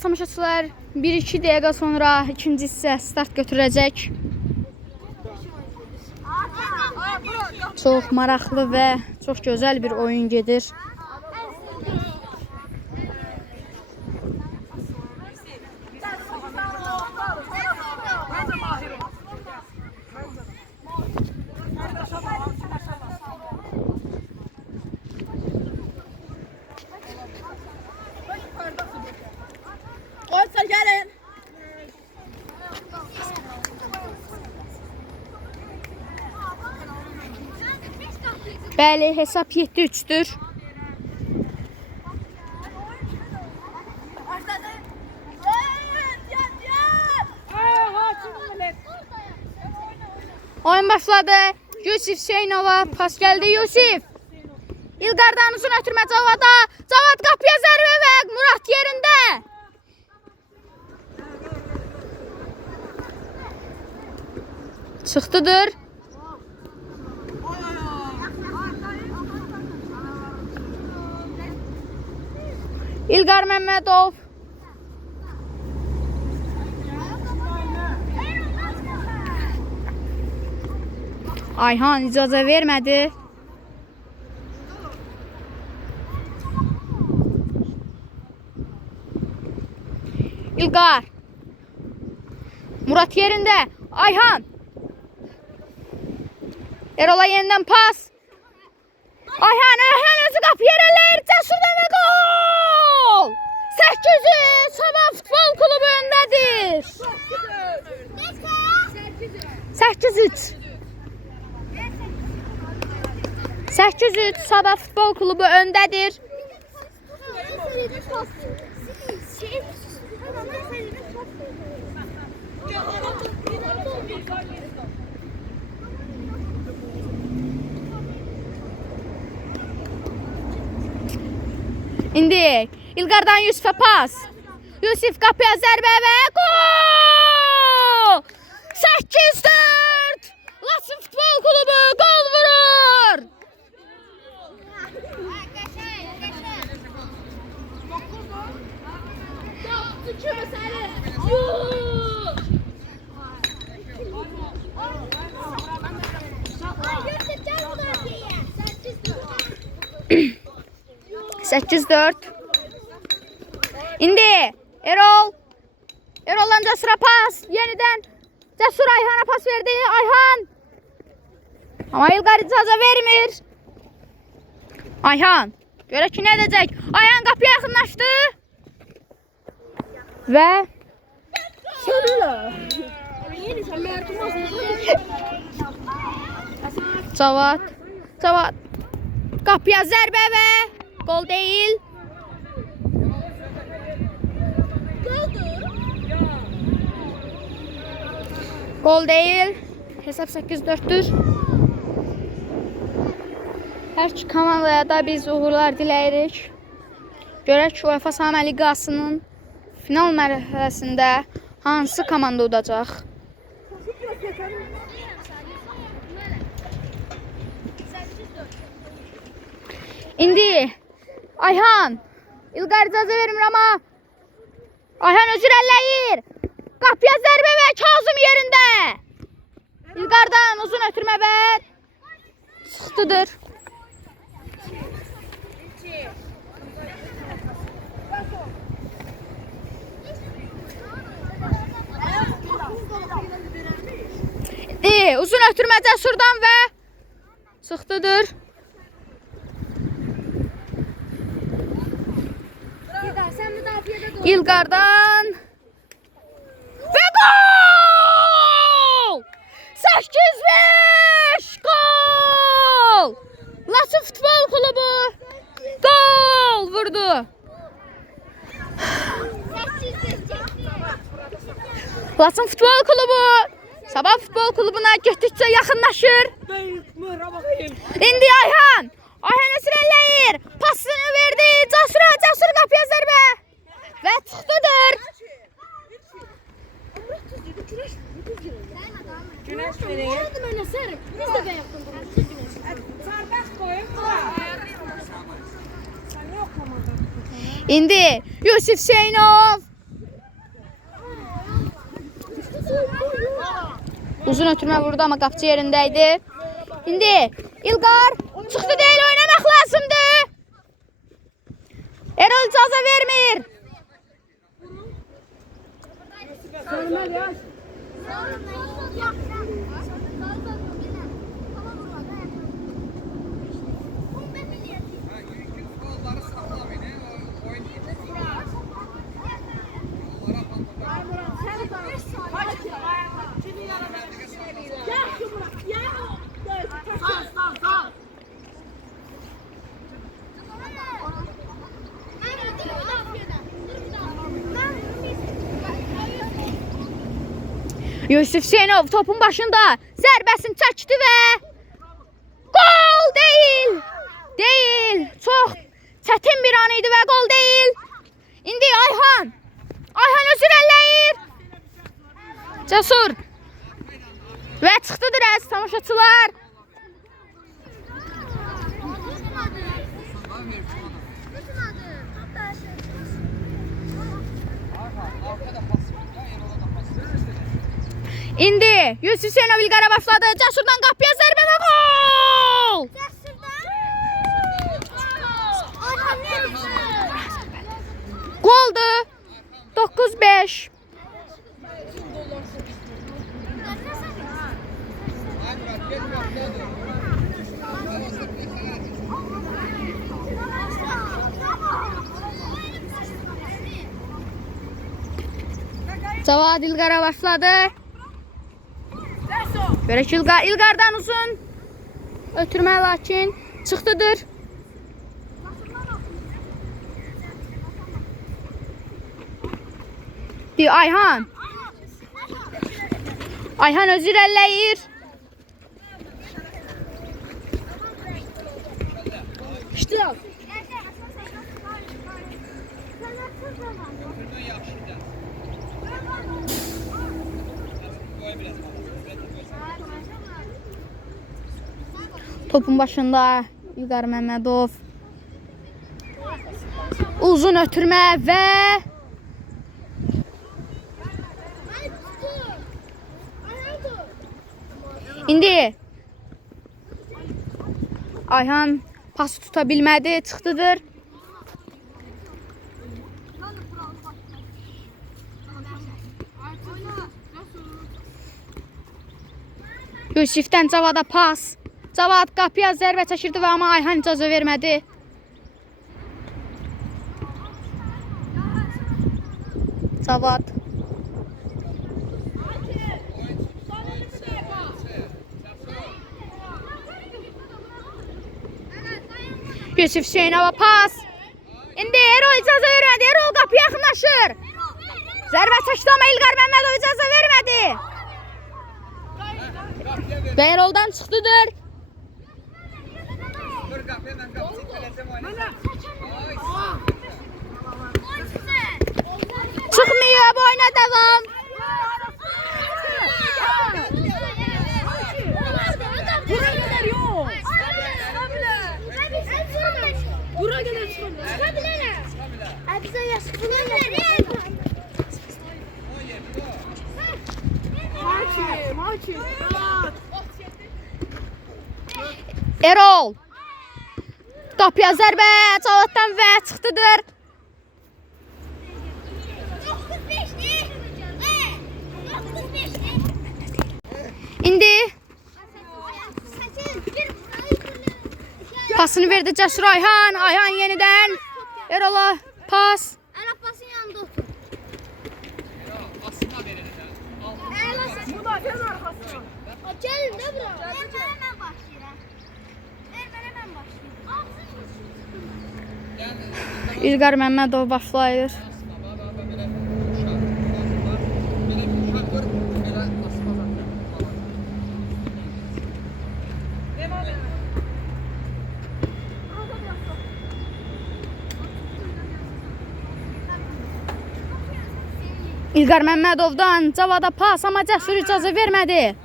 Əziz tamaşaçılar, 1-2 dəqiqə sonra ikinci hissə start götürəcək. Çox maraqlı və çox gözəl bir oyun gedir. Bəli, hesab 7-3'dür. Oyun başladı. Yusif Hüseynova pas geldi. Yusif. İlqardan uzun ötürmə Cavada. Cavad qapıya zərbə və Murat yerində. Çıxdıdır. İlqar Məmmədov. Ayhan icazə vermədi. İlqar. Murat yerində. Ayhan. Erola yenidən pas. Ayhan özü qapı yerələyir. Cəsurdan və gol. 800 Sabah Futbol Klubu öndədir. 8-3. 8-3 Sabah Futbol Klubu öndədir. İndi İlqardan Yusif'e pas. Yusif qapıya zərbə və gol! 8-4 Laçın Futbol Klubu gol vurur. Sekiz dört. İndi Erol'dan Cəsur'a pas. Yeniden Cəsur Ayhan'a pas verdi. Ayhan. Ama İlqar icazə vermir. Ayhan. Görək ki, nə edəcək? Ayhan qapıya yaxınlaşdı. Və Cavad qapıya zərbə və gol değil. Gol değil. Hesap 8-4'tür. Hər iki komandaya da biz uğurlar diləyirik. Görək ki, UEFA Saman Liqasının final mərhələsində hansı komanda udacaq? İndi Ayhan. İlqar icazə vermir ama Ayhan özür ələyir. Qapıya zərbə və Kazım yerində. İlqardan uzun ötürmə və çıxdıdır. Uzun ötürmə Cəsurdan və çıxdıdır. İlqardan və gol! 8-5 gol! Laçın Futbol Klubu gol vurdu. Laçın Futbol Klubu Sabah Futbol Klubuna getdikcə yaxınlaşır. İndi Ayhan özür ələyir. Pasını verdi Cəsur'a. Cəsur qapıya zərbə və çıxdıdır. Güneş vereyim. Biz de ben yaptım. Serbest koyun. İndi Yusif Hüseynov Uzun ötürmə vurdu, amma qapçı yerindəydi. İndi İlqar çıxdı deyil, oynamaq lazımdır. Erol icazə vermir. Yusuf Hüseynov topun başında zərbəsini çəkdi və gol deyil. Deyil. Çox çətin bir an idi və gol deyil. İndi Ayhan. Ayhan özür ələyir. Cəsur. Və çıxdıdır əziz tamaşaçılar. İndi Yusuf Hüseynov İlqara başladı. Cəsurdan qapıya zərbə və gol! Goldu. 9-5. Cavad İlqara başladı. Görək İlqardan uzun ötürmə, lakin çıxdıdır. Ayhan. Ayhan özür ələyir. İştirak. Topun başında İlqar Məmmədov. Uzun ötürmə və İndi Ayhan pası tuta bilmədi, çıxdıdır. Yusifdən Cavada pas. Cavad qapıya zərbə çəkirdi və amma Ayhan icazə vermədi. Cavad. Yusuf Hüseynova pas. İndi Erol icazə vermədi. Erol qapıya yaxınlaşır. Zərbə çəkdi amma İlqar Məmmədov icazə vermədi. Və Eroldan çıxdıdır. Çıxmıyor, bu oyuna devam. Bura kadar çıkabilir. Bize yaşlılar. Hakim. Erol. Qapıya zərbə Cavatdan və çıxdıdır. İndi pasını verdi Cəsur Ayhan. Ayhan yenidən Erola pas. Arabasının yanında otur. Müdafiənin arxasına. Gelin de bura. Hemen başlayalım. Hemen başlayalım. İlqar Məmmədov başlayır. İlqar Məmmədovdan Cavada pas, amma Cəsur icazə vermədi.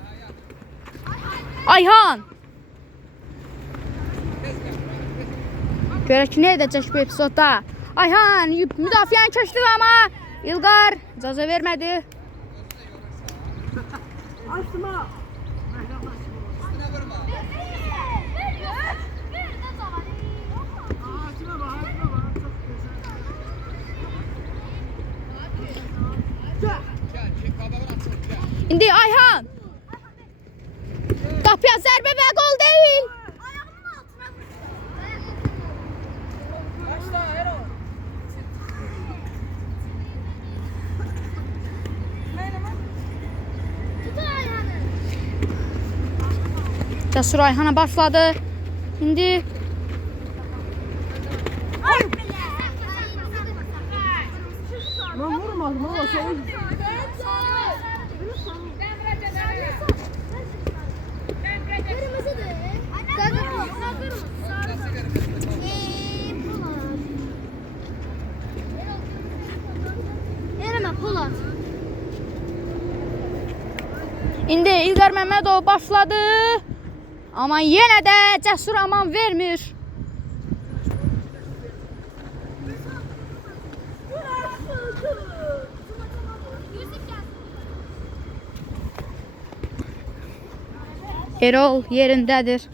Ayhan. Görək nə edəcək bu epizodda. Ayhan müdafiəni köçdü amma İlqar icazə vermədi. Açma. İndi Ayhan. Qapıya zərbə və gol deyil. Cəsur Ayhan'a başladı. İndi Ben vurmadım ama sen. İndi İlqar Məmmədov başladı. Amma yenə də Cəsur aman vermir. Erol yerindədir.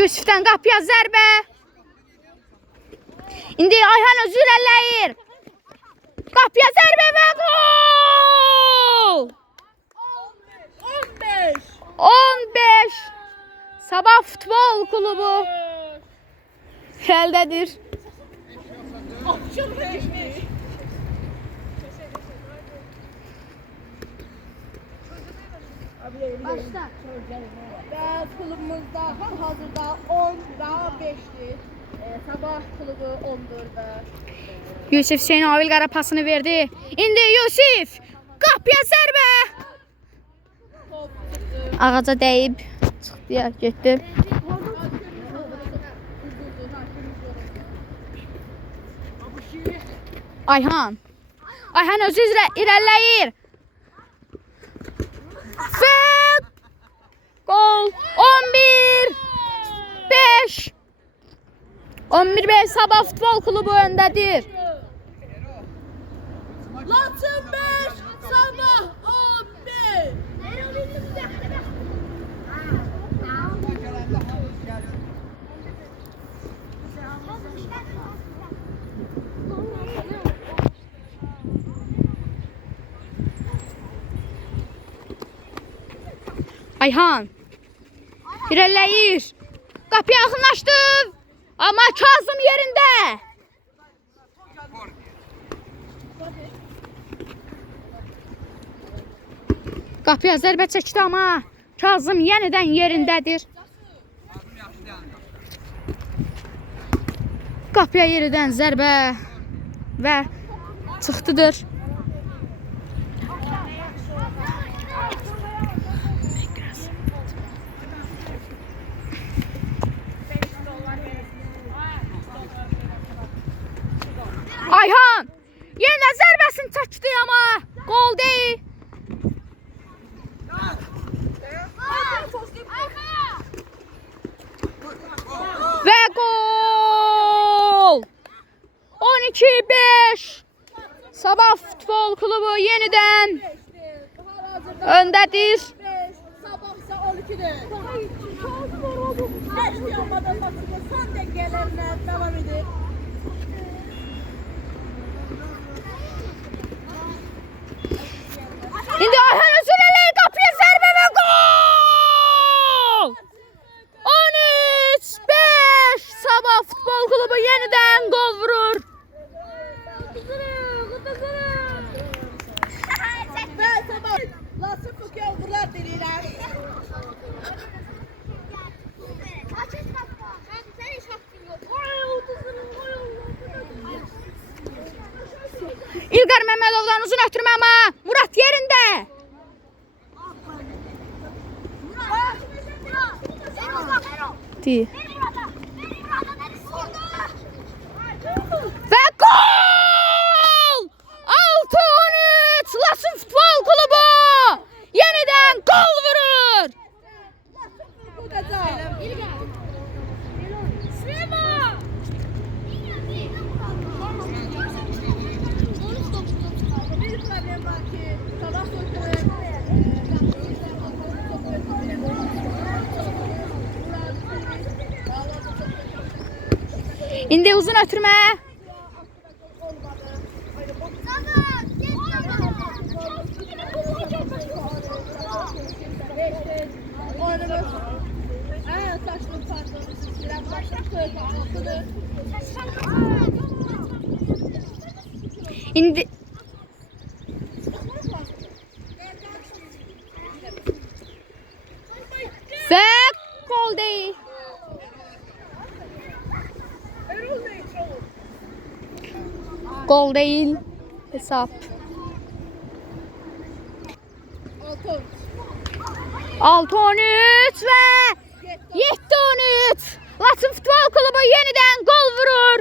Yusif'dən qapıya zərbə. İndi Ayhan özü irəliləyir. Qapıya zərbə və gol! 15. Sabah Futbol Klubu əldədir. Başla. Ve kulübümüzde hazırda 10-5'dir. Sabah klubu 10'durda. Yusif Hüseyin Avilqara pasını verdi. İndi Yusif qapıya zərbə. Ağaca dəyib çıxdı ya, getdi. Ayhan özü irəliləyir. Və gol 11-5. 11-5 Sabah Futbol Klubu öndədir. Laçın 5, Sabah 11. Ayhan irəliləyir. Qapıya yaxınlaşdı. Amma Kazım yerində. Qapıya zərbə çəkdi, amma Kazım yenidən yerindədir. Qapıya yenidən zərbə və çıxdıdır. Ayhan yenə zərbəsini çəkdi, amma gol deyil. Və gol! 12-5 Sabah Futbol Klubu yenidən öndədir. Sabah ise 12'dir. Beş yapmadan maçımız son dengelerine devam edip. İndi Ayhan Özürəli qapıya zərbə və gol! 13-5 Sabah Futbol Klubu yenidən gol vurur. Ve Sabah Laçın Fukiye vurlar dilirler. İlqar Məmmədovdan uzun ötürmə, amma Murat yerində. Və gol! 6-13 Laçın Futbol Klubu yenidən gol vurur. Süleyman! İndi uzun ötürmə. İndi ve gol değil. Gol değil. Hesap. 6-13 ve 7-13. Laçın Futbol Klubu yeniden gol vurur.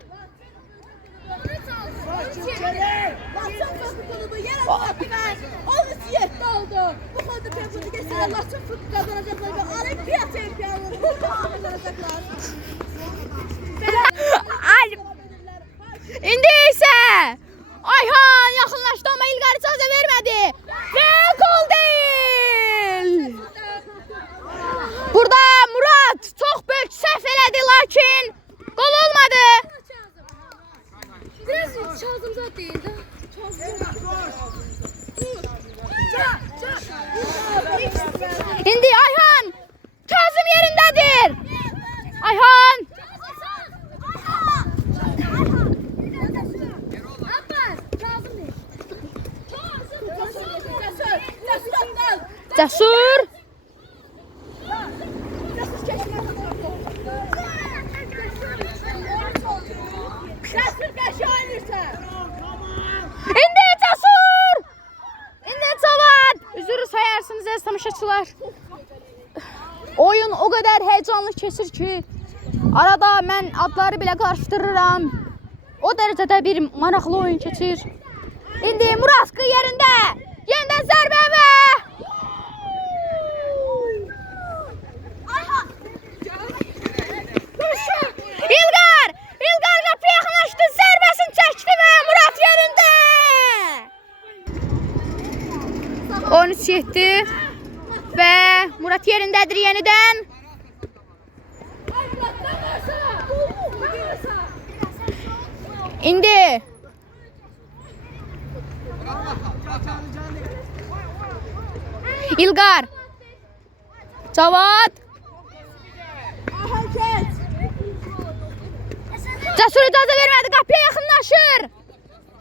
Laçın Futbol Klubu yenə attı və 13-7 oldu. Bu konuda tebrik edirəm. Laçın Futbol kazanacaklar ve Olimpiya çempionluğunu kazanacaklar. İndi isə Ayhan yaxınlaşdı ama İlqar icazə vermədi. Və gol değil. Burada Murat çox böyük səhv elədi, lakin gol olmadı. Biraz çaldım zaten değil de. İndi Ayhan Kazım yerindədir. Ayhan Cəsur İndi Cəsur İndi Cavad üzürü sayarsınız əziz tamaşaçılar. Oyun o kadar heyecanlı keçir ki arada mən adları bile qarışdırıram. O derecede bir maraqlı oyun keçir. İndi Muraskı yerində. Yeniden zərbə və İlqar qapıya yaxınlaşdı, zərbəsini çəkdi və Murat yerində. 13-7 və Murat yerindədir yenidən. İndi İlqar Cavad Cəsur icazə vermədi, qapıya yaxınlaşır.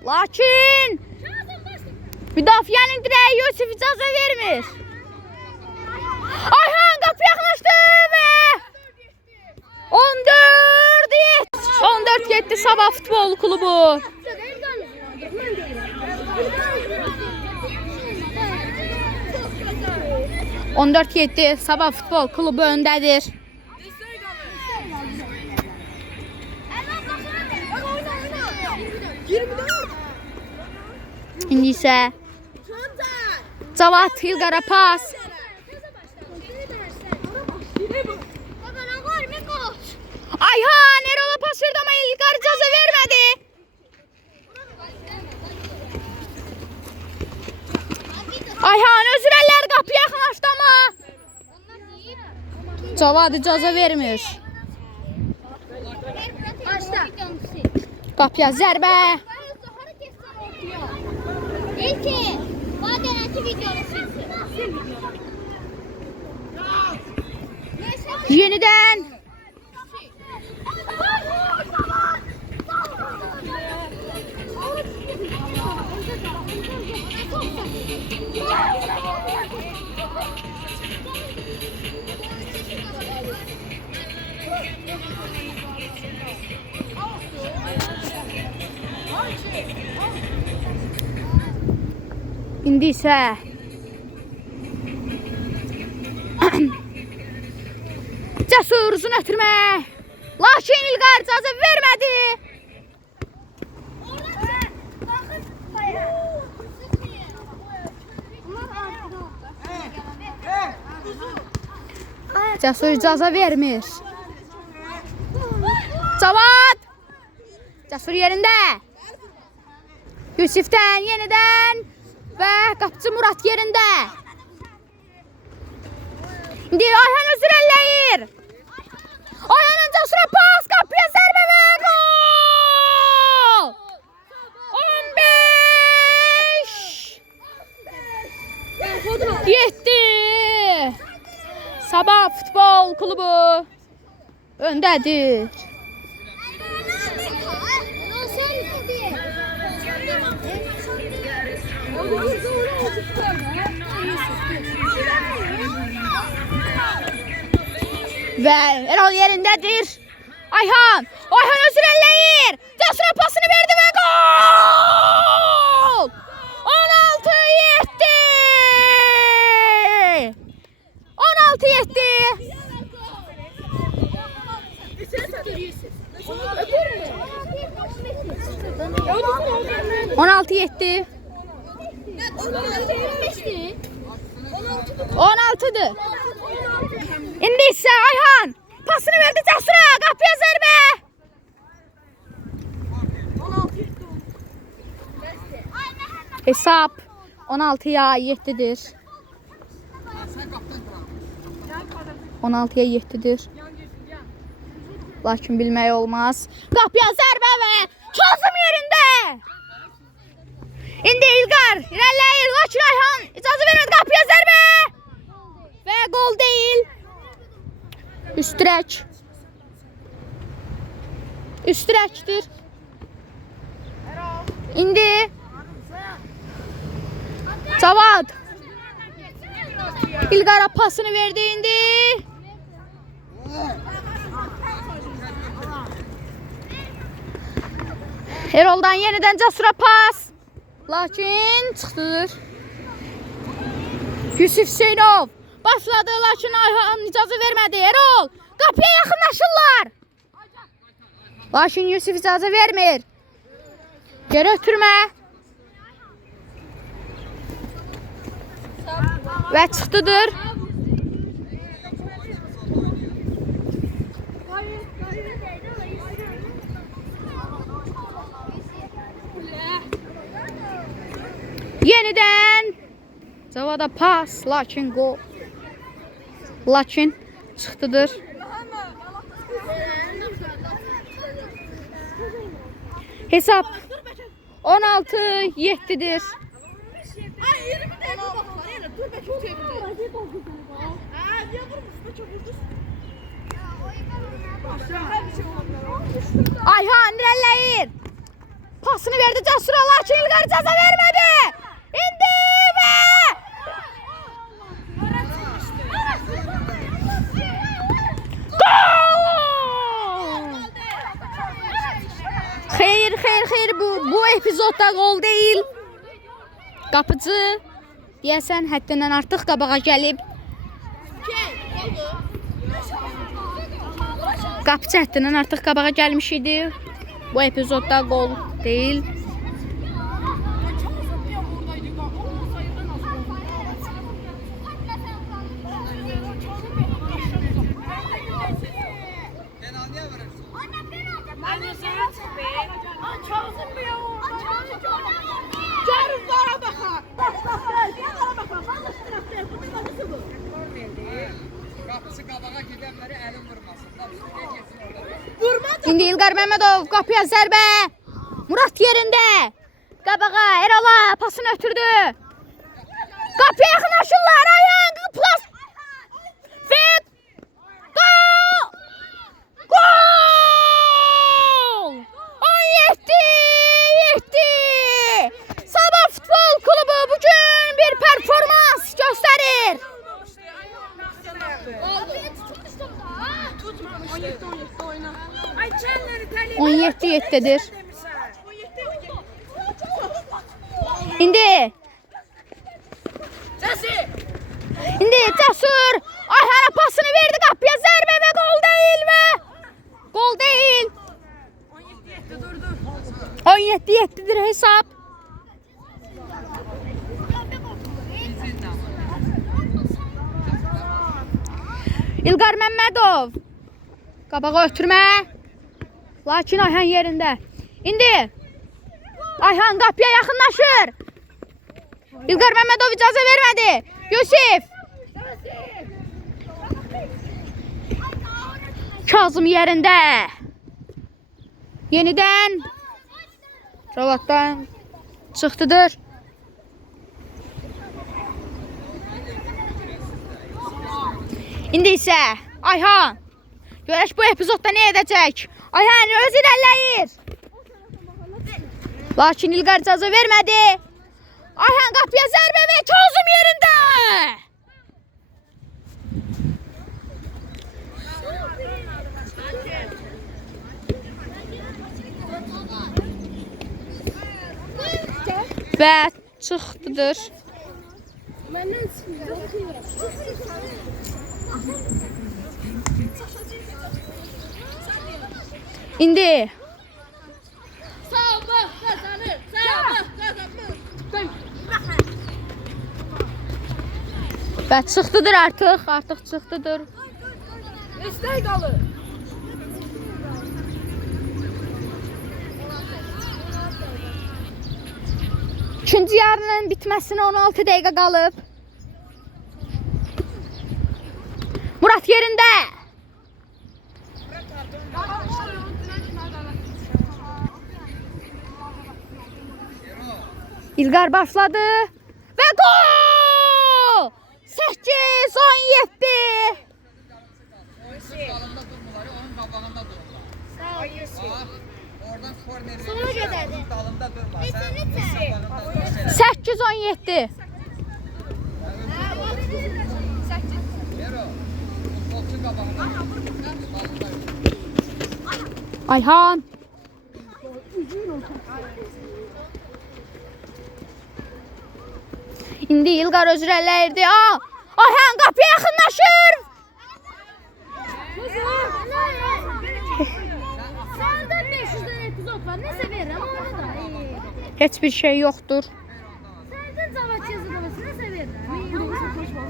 Lakin müdafiənin dirəyi Yusuf icazə vermir. Ayhan qapıya yaxınlaşdı və 14-7 Sabah Futbol Klubu. On 14-7 Sabah Futbol Klubu öndədir. İndi isə Cavad İlqara pas. Ayhan Erol'a pas verdi ama İlqar icazə vermədi. Ayhan özür eller qapıya yaxınlaşdı ama Cavad icazə vermir. Qapıya zərbə. İlki, badenəki videonu silsin. Yeniden İndi isə Cəsur uzun ötürmə. Lakin İlqar icazə vermədi. Cəsur icazə vermir. Cavad Cəsur yerində. Yusifdən yenidən və qapıcı Murad yerində. İndi Ayhan özür ələyir. Ayhanın Cəsur'a pas, qapıya zərbə və gol! 15 7 Sabah Futbol Klubu öndədir. Və Erol yerindədir. Ayhan özür ələyir. Cəsur'a pasını verdi və gol! 16-7 16'dır. İndi isə Ayhan pasını verdi Cəsur'a, qapıya zərbə. Hesab 16'ya 7'dir. 16'ya 7'dir. Lakin bilmək olmaz. Qapıya zərbə və Kazım yerində. İndi İlqar irəliləyir, lakin Ayhan icazə vermədi, qapıya zərbə. Və gol deyil. Üstürək. Üstürəkdir. İndi Cavad İlqar'a pasını verdi indi. Erol'dan yeniden Cəsur'a pas. Lakin çıxdır. Yusuf Hüseynov başladı, lakin Ayhan icazə vermədi. Erol qapıya yaxınlaşırlar. Lakin Yusuf icazə vermir. Geri ötürmə. Və çıxdıdır. Yeniden Zavada pas, lakin gol. Lakin çıxdıdır. Hesap 16-7'dir. Ayhan irəliləyir. Pasını verdi Cəsur'a, lakin İlqar icazə vermədi. İndi və gol! Xeyr, bu epizodda gol deyil. Qapıcı deyəsən həddindən artıq qabağa gəlib. Qapıcı həddindən artıq qabağa gəlmiş idi. Bu epizodda gol deyil. İndi İlqar Məmmədov qapıya zərbə. Murad yerində. Qabağa Erol'a pasını ötürdü. Qapıya yaxınlaşırlar. Ayhan plas. Və gol! Gol! 17-7. Sabah Futbol Klubu bugün bir performans göstərir. 17-7'dir. İndi Cəsur Ayhan'a pasını verdi, qapıya zərbə və gol deyil və gol deyil. 17-7'dir hesap. İlqar Məmmədov qabağa ötürmə. Lakin Ayhan yerində. İndi Ayhan qapıya yaxınlaşır. İlqar Məmmədov icazə vermədi. Yusif. Kazım yerində. Yenidən. Ravatdan çıxdıdır. İndi isə Ayhan. Görək bu epizodda nə edəcək? Ayhan öz irəliləyir. Lakin İlqar icazə vermədi. Ayhan qapıya zərbə və Kazım yerində. Və çıxdıdır. İndi Sabah kazanır. Sabah kazanır. və çıxdıdır artıq çıxdıdır. İstək qalır. İkinci yarının bitməsinə 16 dəqiqə qalıb. Murat yerində. İlqar başladı və gol! 8-17. Sonra gedədi. 8-17. Ayhan. İndi İlqar öz irəliləyirdi. Ayhan qapıya yaxınlaşır. Sağda 500'den epizod var. Nəsə verirəm ona da. Heç bir şey yoxdur. Sağda cavab yazılması nəsə verirəm.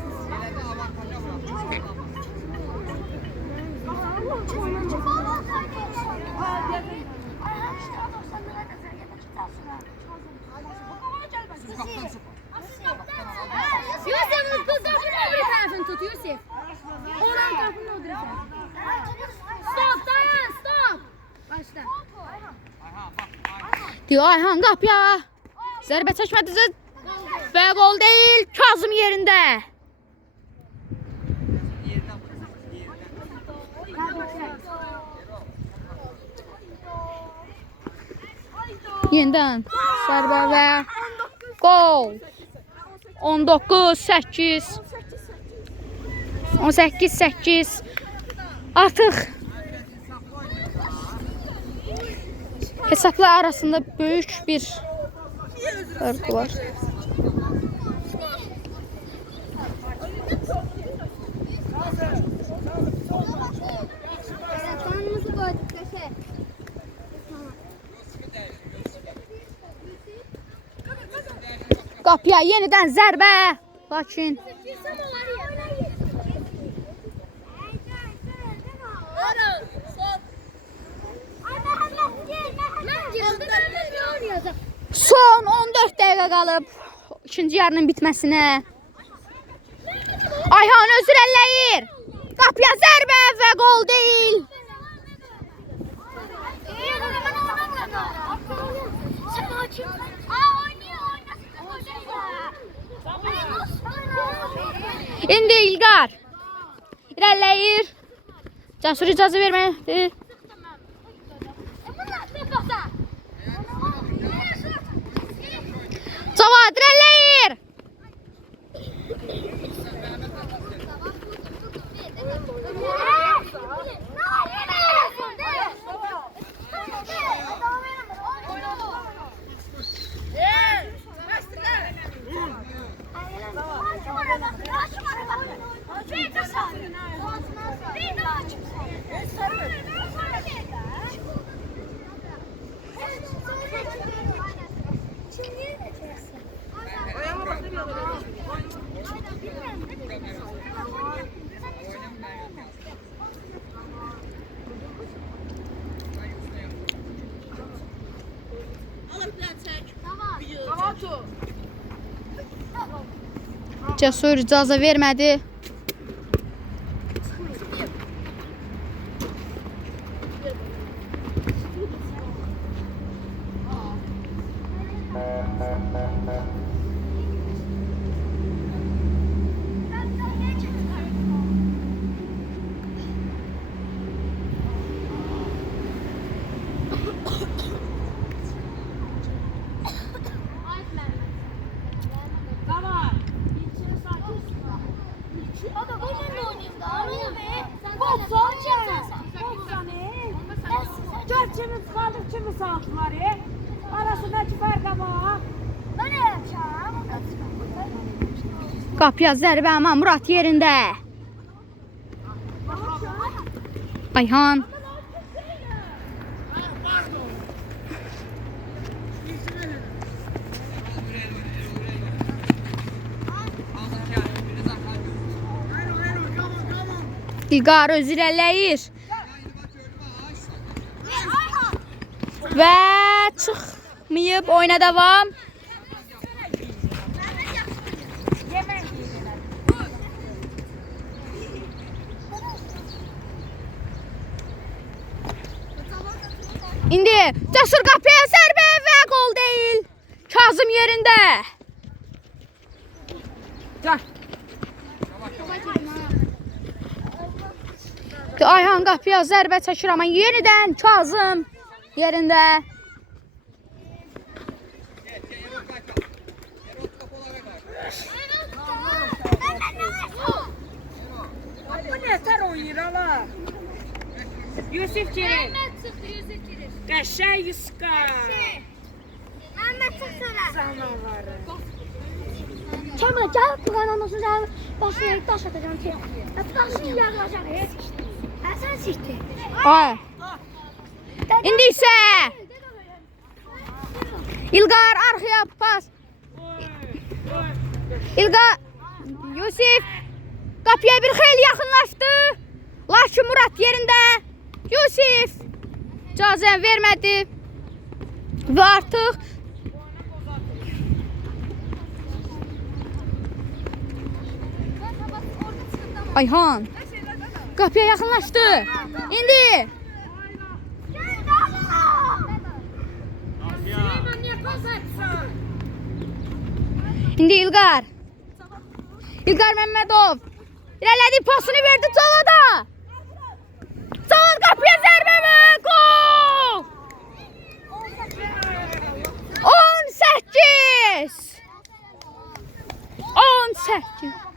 Yusuf, bu qapının o biri tərəfini tut, Yusuf. Olan qapının o biri tərəfini. Stop, dayan, stop. Başla. Diyor Ayhan qapıya. Zərbə çəkmədi və gol deyil. Kazım yerində. Yenidən zərbə və gol. 19-8. 18-8. Artıq hesaplar arasında böyük bir fark var. Qapıya yenidən zərbə. Lakin son 14 dəqiqə qalıb ikinci yarının bitməsinə. Ayhan öz irəliləyir. Qapıya zərbə və gol deyil. İndi İlqar irəliləyir. Cəsur icazə vermədi. Cavad irəliləyir. Cəsur icazə vermədi. Dörtçümüz kaldık kimi saatları. Arasındaki farka bak. Qapıya zərbə amma Murad yerində. Ayhan. İlqar öz irəliləyir. Və çıxmayıb oyuna davam. İndi Cəsur qapıya zərbə və gol deyil. Kazım yerində. Ayhan qapıya zərbə çəkir amma yenidən Kazım yerində. Bu nefer oynayır ala? Yusuf Kerim. Qəşəng Yuska. Sanaları. Kemal gel Kur'an olsun sen başına taş atacağım ki. Taşını yarılacak. Sen siktir. Ay. İndi isə İlqar arxaya pas. İlqar Yusuf qapıya bir xeyli yaxınlaşdı. Lakin Murad yerində. Yusuf icazə vermədi. Və artıq Ayhan qapıya yaxınlaşdı. İndi İndi İlqar Məmmədov irələdi, pasını verdi Cavada. Cavad qapıya zərbə və gol! 18! 18!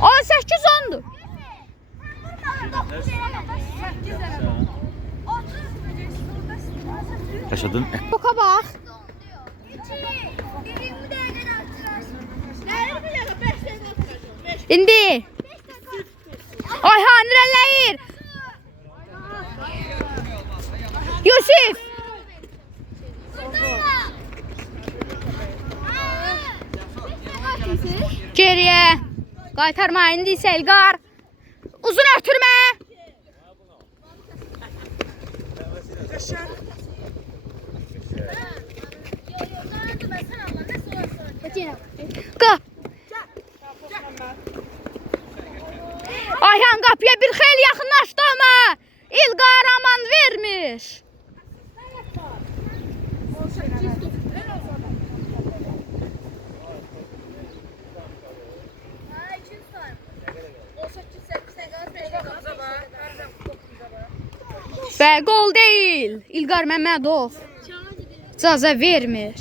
On 8-10'du. Yaşadın. Boka bak. İndi. Ayhan irələyir. Yusuf. Geriyə. Qaytarma indi isə İlqar. Uzun ötürmə. Qap. Ayhan qapıya bir xeyli yaxınlaşdı ama İlqar aman vermiş. Və gol deyil. İlqar Məmmədov icazə vermir.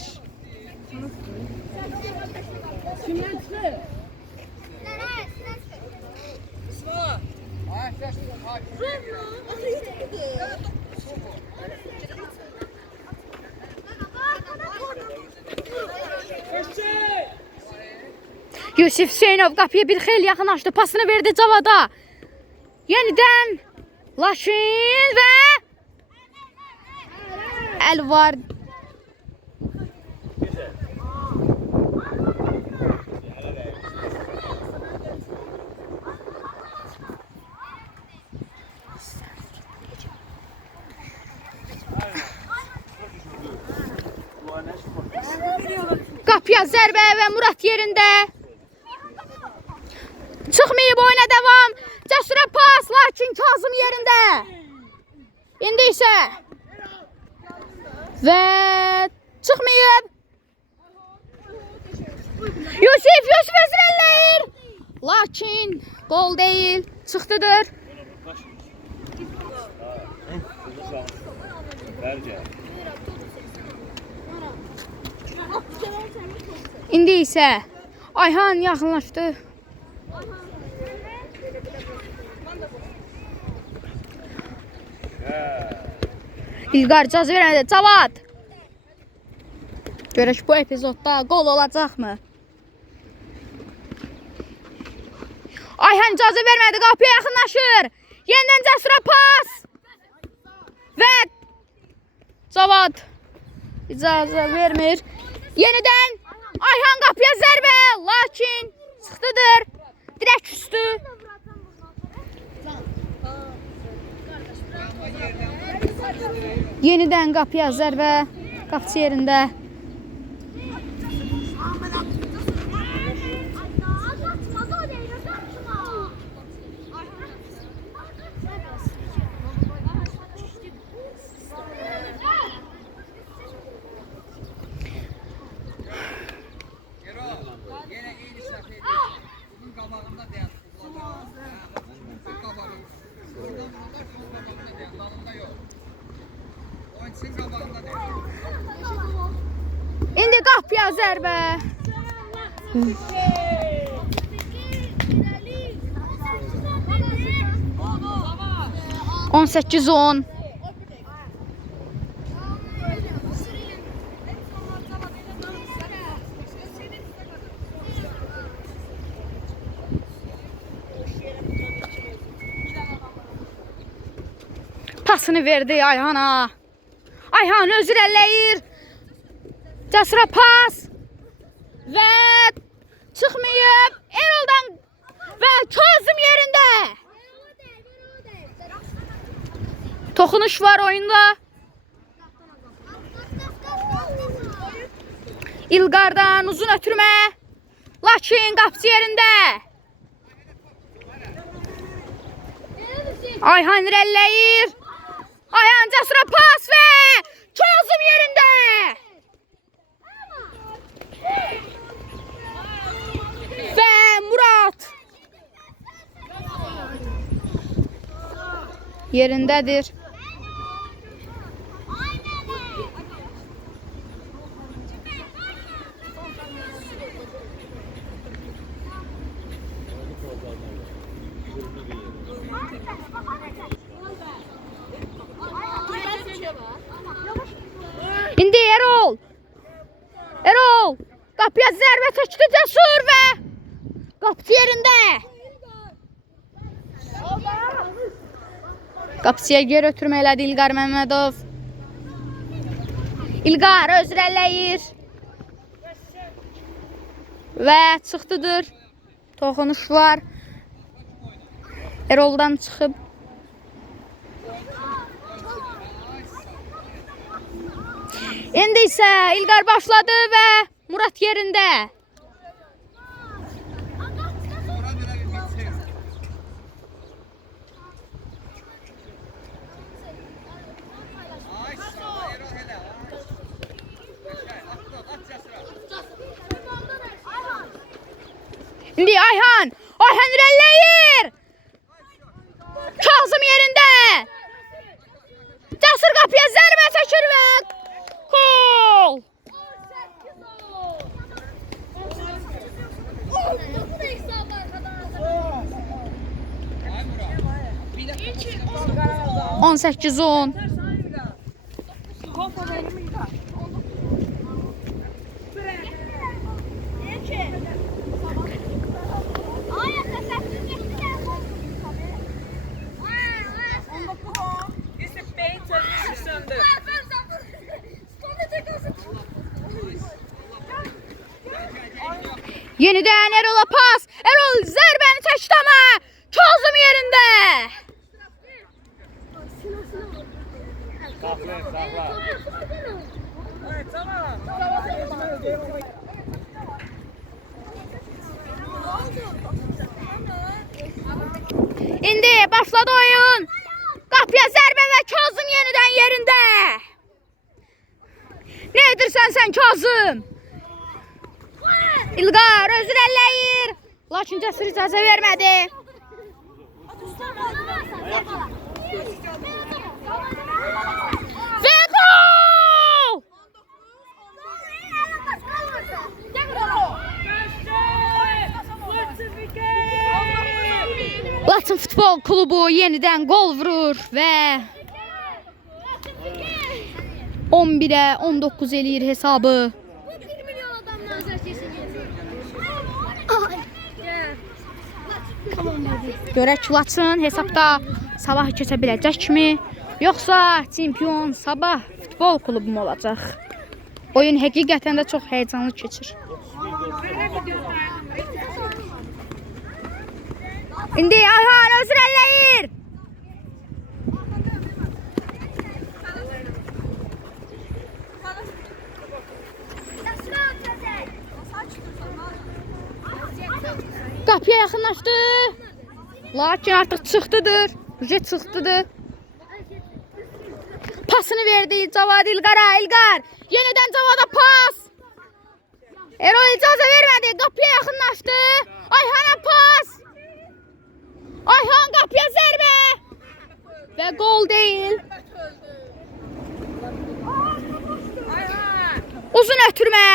Yusuf Hüseynov qapıya bir xeyli yaxınlaşdı. Pasını verdi Cavada. Yenidən Laşin və əl var. Qapıya zərbə və Murad yerində. Çıxmayıb oyuna devam. Cəsurə pas, lakin Kazım yerində. İndi isə və çıxmayıb. Yusuf özür eləyir. Lakin gol değil. Çıxdıdır. İndi isə Ayhan yaxınlaşdı. İlqar icazə vermədi. Cavad. Görək bu epizodda gol olacaqmı? Ayhan icazə vermədi. Qapıya yaxınlaşır. Yenidən Cəsurə pas. Və Cavad icazə vermir. Yenidən Ayhan qapıya zərbə. Lakin çıxdıdır. Dirək üstü. Yenidən qapıya zərbə. Qapıcı yerində. İndi qapıya zərbə. 18-10. Pasını verdi Ayhan'a. Ayhan özür eləyir. Cəsurə pas. Və çıxmayıb. Erol'dan və Kazım yerində. Toxunuş var oyunda. İlqardan uzun ötürmə. Lakin qapıcı yerində. Ayhan irəliləyir. Ayhan Cəsurə pas və Kazım yerində. Və Murad yerindədir. İndi Erol. Erol qapıya zərbə çəkdi Cəsur və qapıcı yerində. Qapıcıya geri ötürmə elədi İlqar Məmmədov. İlqar özür eləyir. Və çıxdıdır. Toxunuş var. Erol'dan çıxıb. İndi isə İlqar başladı və Murad yerində. İndi Ayhan. Ayhan irəliləyir. Kazım yerində. Cəsur qapıya zərbə çəkir və gol. On 18-10. Yenidən Erol'a pas. Erol zərbəni çəkdi ama Kazım yerində. Tamam. İndi başladı oyun. Qapıya zərbə və Kazım yenidən yerində. Ne edirsən sən Kazım? İlqar özür ələyir. Lakin Cəsur icazə vermədi. Və gol! Laçın Futbol Klubu yenidən gol vurur və 11'e 19 eləyir hesabı. Görək Laçın hesabda sabah keçə biləcəkmi? Yoxsa çempion sabah Futbol Klubu mu olacaq? Oyun həqiqətən də çox heyecanlı keçir. İndi Ayhan özür ələyir. Qapıya yaxınlaşdı. Lakin artıq çıxdıdır. Çıxdıdır. Pasını verdi Cavad İlqar'a. İlqar yenidən Cavada pas. Erol icazə vermədi. Qapıya yaxınlaşdı. Ayhan'a pas. Ayhan qapıya zərbə. Və gol deyil. Uzun ötürmə.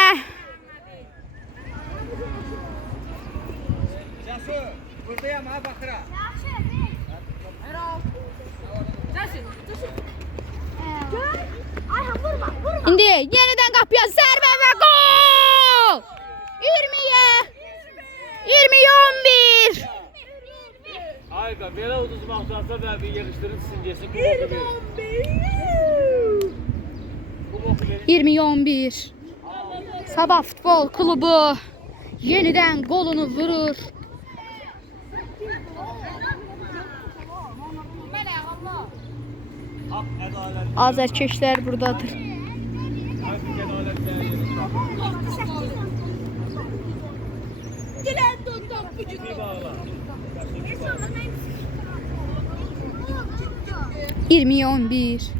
Buradayım ha Bakıra. İndi yenidən qapıya zərbə və gol! 20'ye 11. Ayqa belə uduzmaqdansa və bir yığışdırın simgesi bu boku verin. 20'ye 11. Sabah Futbol Klubu yenidən golunu vurur. Hak ədalət. Azərkeşlər buradadır. Hak ədalət dəyəlir. Gələn dondan bu gün. Bağla. 20'ye 11.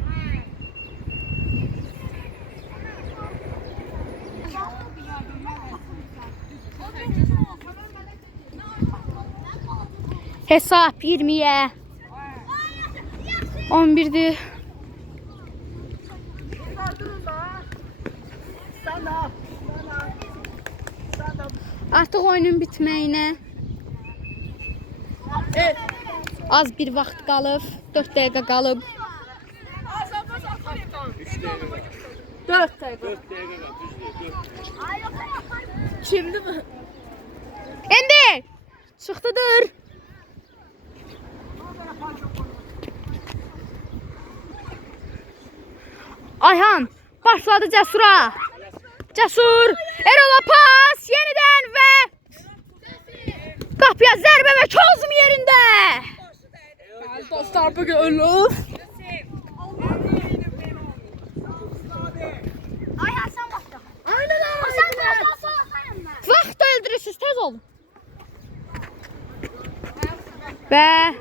Hesap 20'ye 11'di. Artıq oyunun bitməyinə az bir vaxt qalıb. 4 dəqiqə qalıb. 4 dəqiqə. 4 dəqiqə qal, düzdür, 4. Kimdi bu? İndi çıxdıdır. Ayhan başladı Cəsura. Cəsur Erol'a pas yenidən və qapıya zərbə və Kazım yerində. Dostlar bugün ölür. Ayhan sen başla. Aynen öyle. Vaxt öldürürsünüz tez olun. Və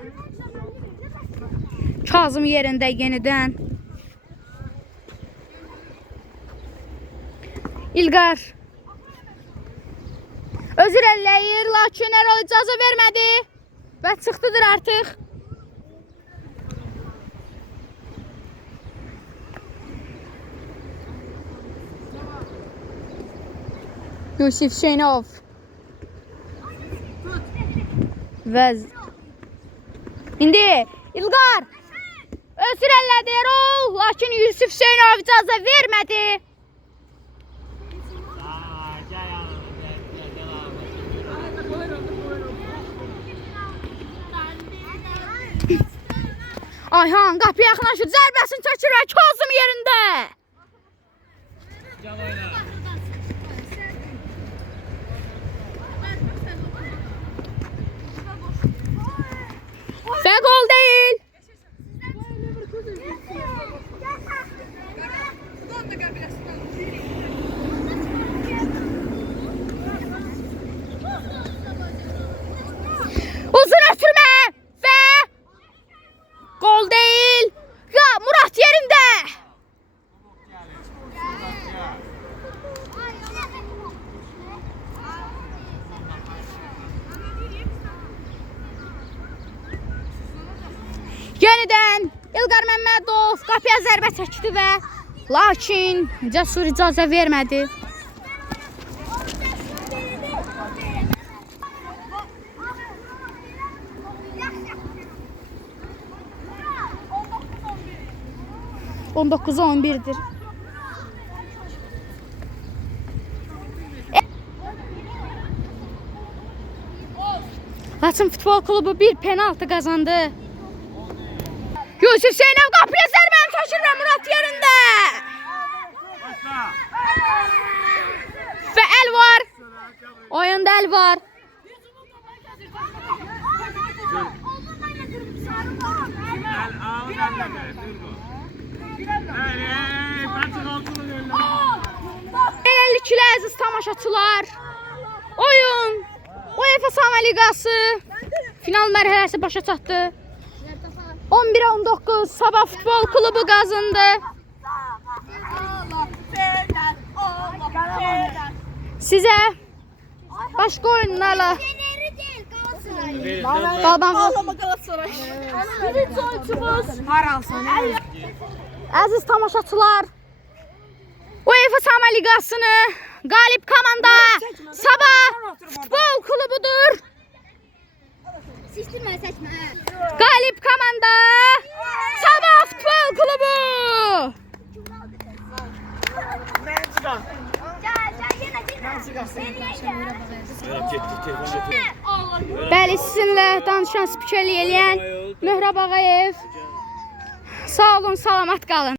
Kazım yerində yenidən. İlqar özür ələyir, lakin Erol icazə vermədi və çıxdıdır artıq. Yusif Hüseynov və indi İlqar özür ələdi Erol, lakin Yusif Hüseynov icazə vermədi. Ayhan qapıya yaxınlaşır, zərbəsini çəkir və Kazım yerində. Və gol deyil. Uzun ötürmə və Gözəl zərbə çəkdi və lakin Cəsur icazə vermədi. On 19-11'dir. Laçın Futbol Klubu bir penaltı kazandı. Yusuf Zeynep kapıya zərbəni çəkir və Murat yerində. Və əl var. Oyunda əl var. Beləliklə əziz tamaşaçılar, oyun UEFA Sama Liqası final mərhələsi başa çatdı. 11'e 19 Sabah Futbol Klubu qazandı. Sizə başqa oyunlarla Ağlama Galatasaray. Birinci oyuncumuz Əziz tamaşaçılar, UEFA Sama Liqasını qalib komanda Sabah Futbol Klubudur. Qalib komanda Sabah Futbol Klubu. Bəli, sizinlə danışan spikerlik eləyən Möhrab Ağayev. Sağ olun, salamat qalın.